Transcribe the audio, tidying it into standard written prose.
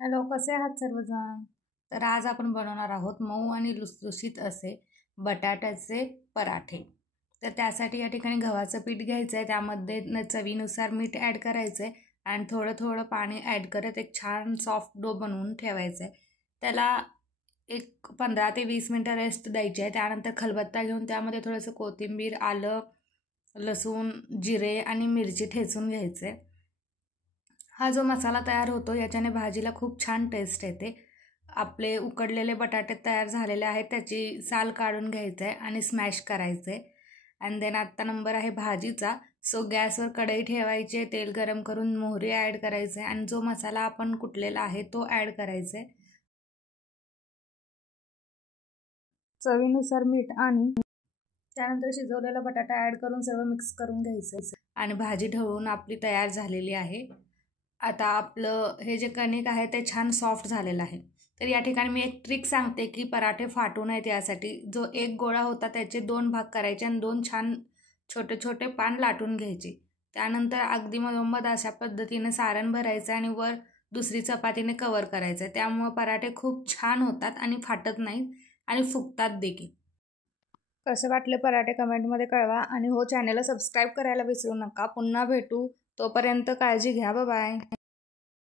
Hello, कसे आहात सर्वजण? तर आज आपण बनवणार आहोत मऊ आणि लुसलुशीत असे बटाट्याचे पराठे. तर त्यासाठी या ठिकाणी गव्हाचं पीठ घ्यायचं आहे, त्यामध्ये चवीनुसार मीठ ॲड करायचं आहे आणि थोडं थोडं पाणी ॲड करत एक छान सॉफ्ट डो बनवून ठेवायचं आहे. त्याला एक 15 ते 20 मिनटं रेस्ट द्यायची आहे. त्यानंतर खलबत्ता घेऊन त्यामध्ये थोडंसं कोथिंबीर, आलं, लसूण, जिरे आणि मिरची ठेचून घ्यायचं आहे. हा जो मसाला तयार होतो याच्याने भाजीला खूप छान टेस्ट येते. आपले उकडलेले बटाटे तयार झालेले आहेत, त्याची साल काढून घ्यायचं आहे आणि स्मॅश करायचं आहे. आणि देन आत्ता नंबर आहे भाजीचा. सो गॅसवर कढई ठेवायची आहे, तेल गरम करून मोहरी ॲड करायचं आहे आणि जो मसाला आपण कुटलेला आहे तो ॲड करायचा आहे. चवीनुसार मीठ आणि त्यानंतर शिजवलेला बटाटा ॲड करून सर्व मिक्स करून घ्यायचं आणि भाजी ढवळून आपली तयार झालेली आहे. आता आपलं हे जे कणिक आहे ते छान सॉफ्ट झालेलं आहे. तर या ठिकाणी मी एक ट्रिक सांगते की पराठे फाटू नयेत यासाठी. जो एक गोळा होता त्याचे 2 भाग करायचे आणि 2 छान छोटे छोटे पान लाटून घ्यायचे. त्यानंतर अगदी मधोमध अशा पद्धतीने सारण भरायचं आणि वर दुसरी चपातीने कवर करायचं. त्यामुळे पराठे खूप छान होतात आणि फाटत नाहीत आणि फुगतात देखील. कसे वाटले पराठे कमेंटमध्ये कळवा आणि हो, चॅनलला सबस्क्राईब करायला विसरू नका. पुन्हा भेटू, तोपर्यंत काळजी घ्या. बाय.